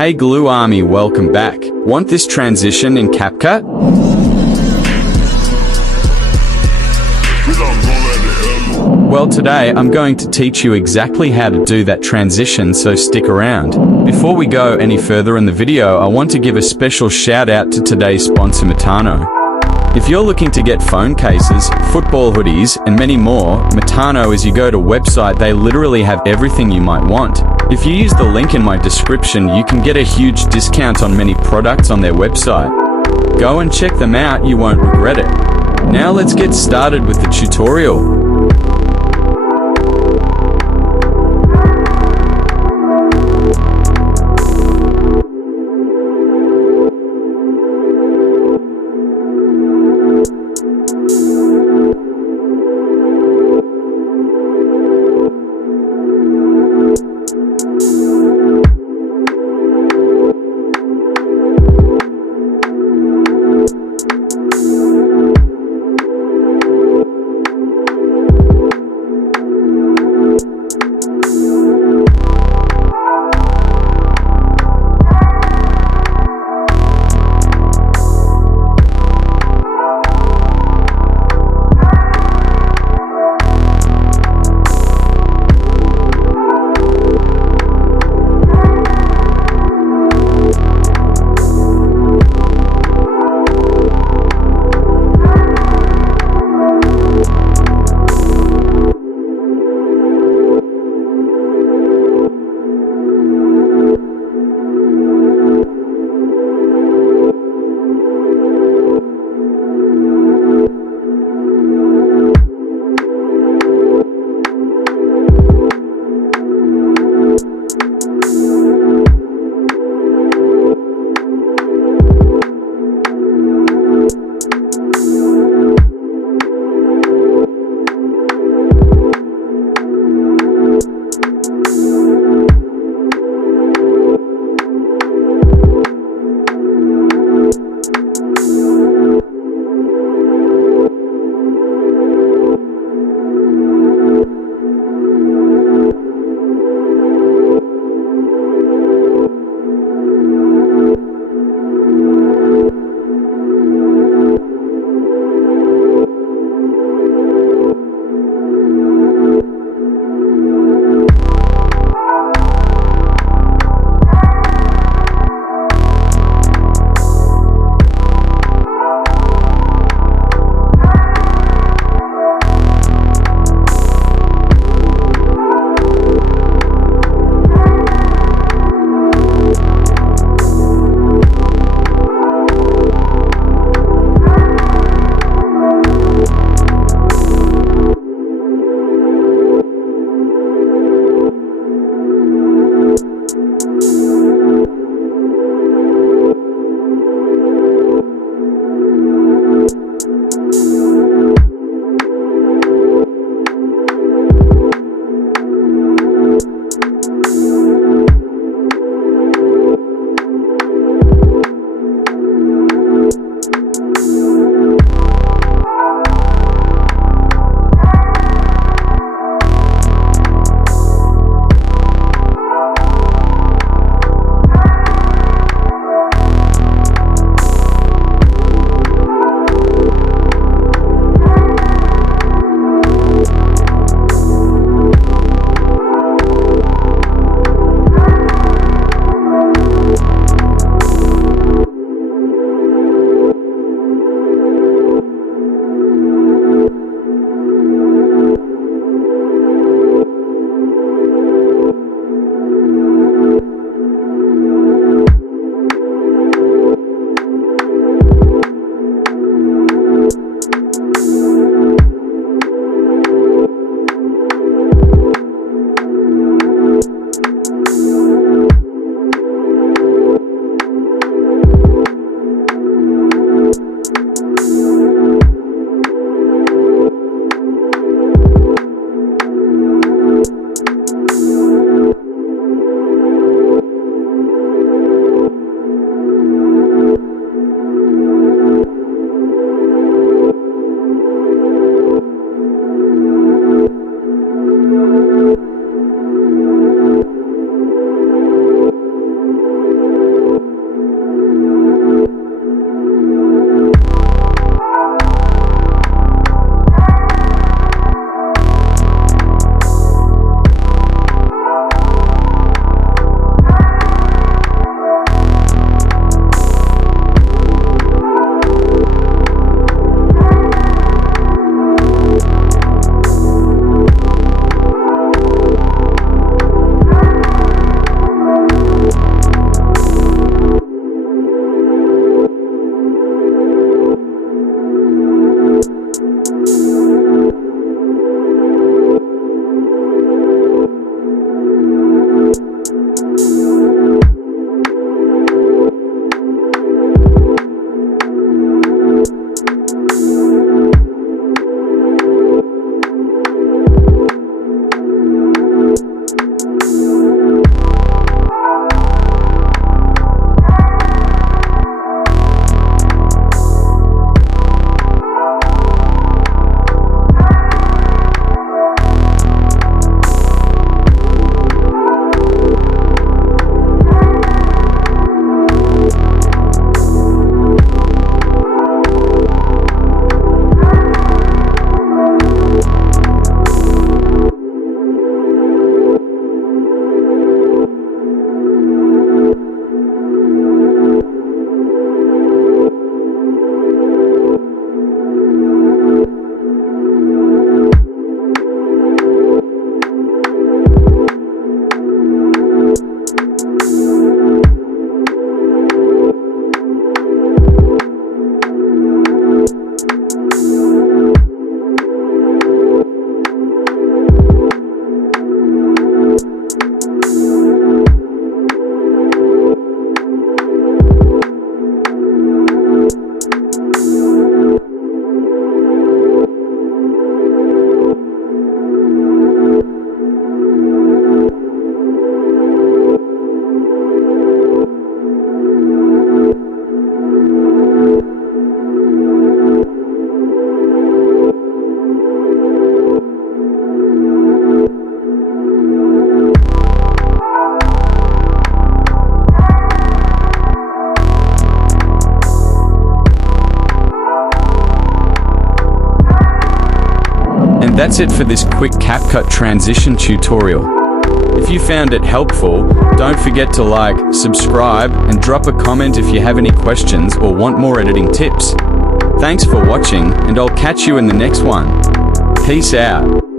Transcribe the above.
Hey Glue Army, welcome back. Want this transition in Capcut? Well, today I'm going to teach you exactly how to do that transition, so stick around. Before we go any further in the video, I want to give a special shout out to today's sponsor, Metano. If you're looking to get phone cases, football hoodies, and many more, Metano, as you go to website, they literally have everything you might want. If you use the link in my description, you can get a huge discount on many products on their website. Go and check them out, you won't regret it. Now let's get started with the tutorial. That's it for this quick Capcut transition tutorial. If you found it helpful, don't forget to like, subscribe, and drop a comment if you have any questions or want more editing tips. Thanks for watching, and I'll catch you in the next one. Peace out.